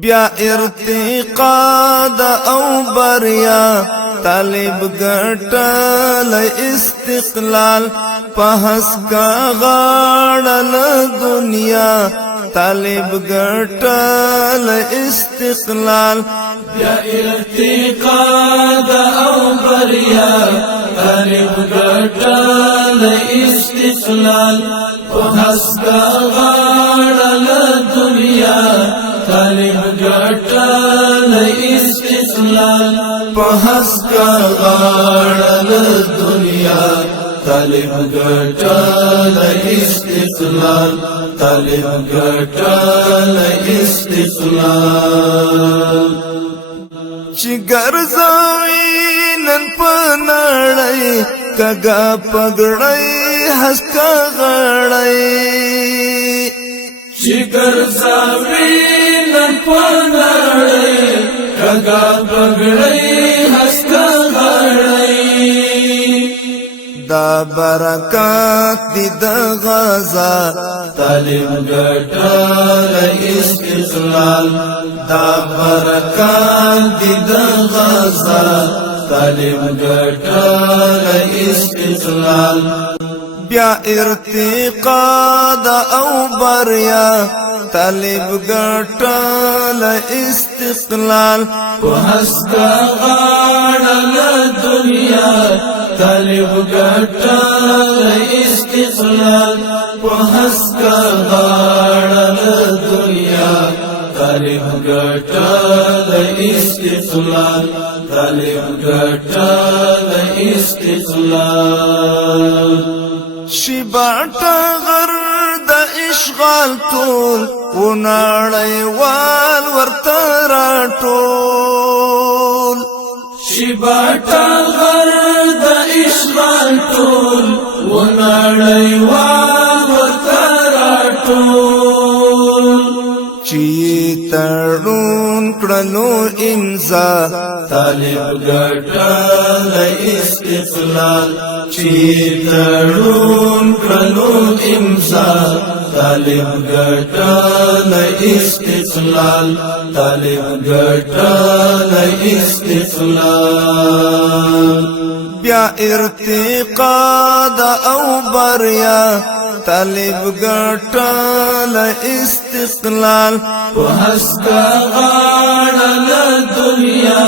بیا ارتقا د او بریا طالب ګټل استقلال په هسکا غاړل دنیا طالب ګټل استقلال بیا ارتقا د او بریا طالب ګټل استقلال په هسکا غاړل دنیا طالب ګټل استقلال په هسکا غاړل دنیا طالب ګټل استقلال طالب ګټل استقلال چې ګرځوي نن په نړۍ کګا پګړۍ هسکا غړۍ چې ګرځوي نن په نړۍ کګا پګړۍ هسکا غړۍ دا برکات دی د غزا طالب ګټل استقلال دا برکات دی د غزا طالب ګټل استقلال بیا ارتقا د او بریا طالب ګټل استقلال په هسکا غاړل دنیا طالب ګټل استقلال په هسکا غاړل دنیا طالب ګټل استقلال طالب ګټل استقلال شباټا غر د اشغال ټول ونړۍ وال ورته راټول شباټا غر د اشغال ټول ونړۍ وال ورته راټول چې تړون کړلو امضا طالب ګټل استقلال چې تړون کړلو امضا طالب ګټل استقلال طالب ګټل استقلال بیا ارتقا د او بریا طالب ګټل استقلال په هسکا غاړل دنیا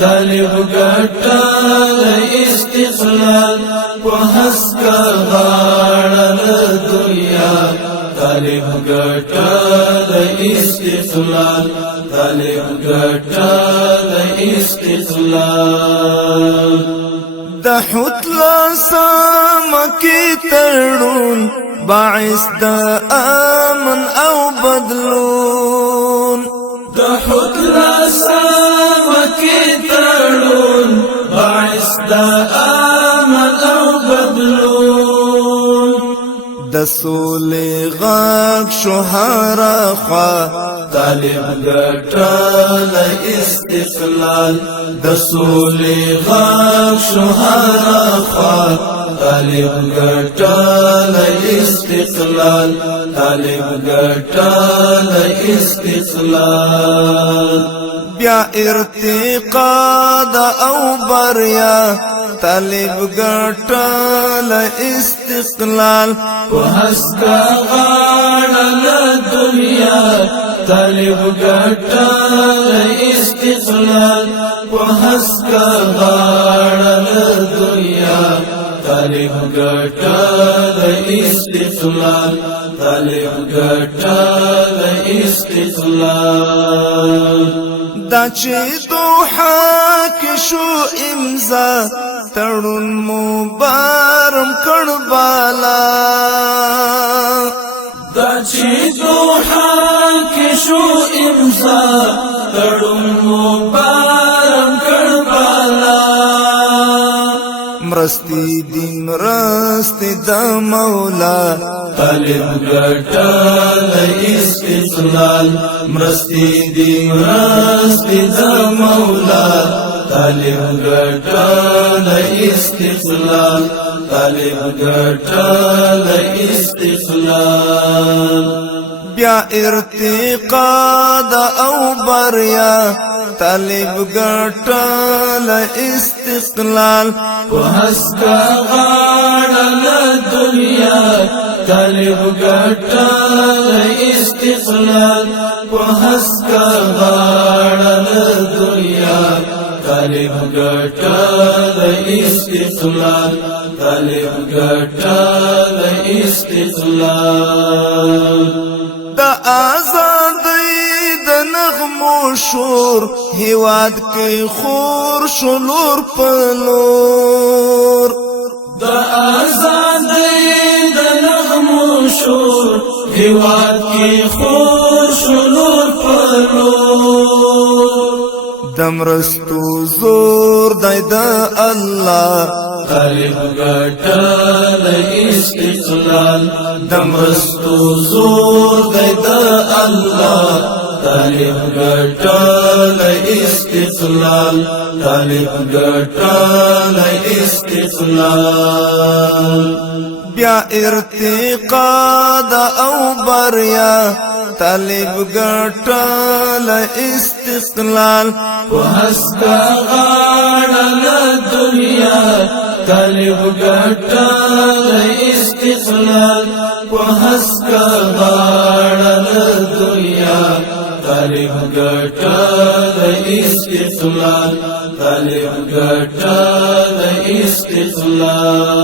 طالب ګټل استقلال په هسکا غاړل دنیا طالب ګټل استقلال طالب ګټل استقلال د حتلا سمکی تړون باعث د امن او بدلون د حتلا سمکی تړون باعث د امن او بدلون د سولې غږ شهرا خوا طالب ګټل استقلال د سولې غږ شهرا خوا طالب ګټل استقلال طالب ګټل استقلال بیا ارتقا د او بریا طالب ګټل استقلال په هسکا غاړل دنیا طالب ګټل استقلال په هسکا غاړل دنیا طالب ګټل استقلال طالب ګټل استقلال دا چې دوحه کې شو امضا تړون مبارم کړ بالا دا چې دوحه کې شو امضا تړون مبارم کړ بالا مرستی دی مرستی د مولا طالب ګټل استقلال مرستی دی مرستی د مولا طالب ګټل استقلال طالب ګټل استقلال بیا ارتقا دا او بریا طالب ګټل استقلال وحسکا غاڑا دنیا طالب ګټل استقلال وحسکا غاڑا دنیا طالب ګټل استقلال طالب ګټل استقلال دا آزادی دا نغمو شور هیواد کی خور شلور پلور دا آزادی دا نغمو شور هیواد کی خور شلور پلور دمرستو زور دای دا اللہ طالب ګټل استقلال دمرستو زور دی د الله طالب ګټل استقلال طالب ګټل استقلال بیا ارتقا دا او بریا طالب ګټل استقلال وحسکا غاڑا دنیا طالب ګټل استقلال وحسکا غاڑا دنیا طالب ګټل استقلال طالب ګټل استقلال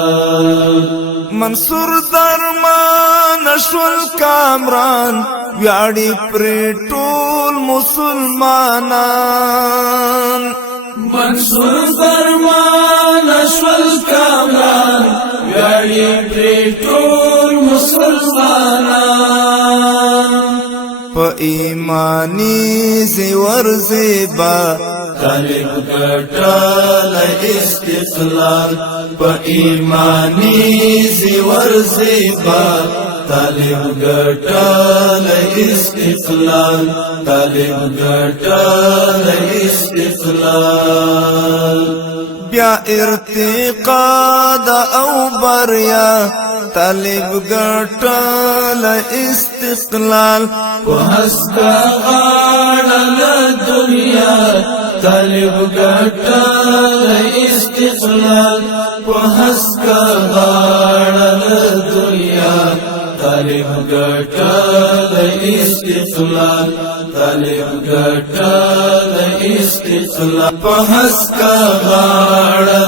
منصور درمان شول کامران ویاړي پرې ټول مسلمانان منصور فرمان شول کامران ویاړي پرې ټول مسلمانان په ایمانی زیور زیبا طالب ګټل استقلال په ایمانی زیور زیبا طالب ګټل استقلال طالب ګټل استقلال بیا ارتقا دا او بریا طالب ګټل استقلال وحسکا غاڑا دنیا طالب ګټل استقلال وحسکا غاڑا دنیا طالب ګټل استقلال طالب ګټل استقلال وحسکا غاڑا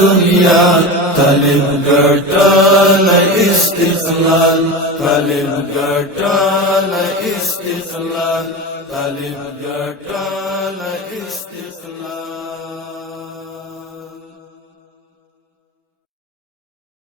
دنیا طالب ګټل استقلال طالب ګټل استقلال طالب ګټل استقلال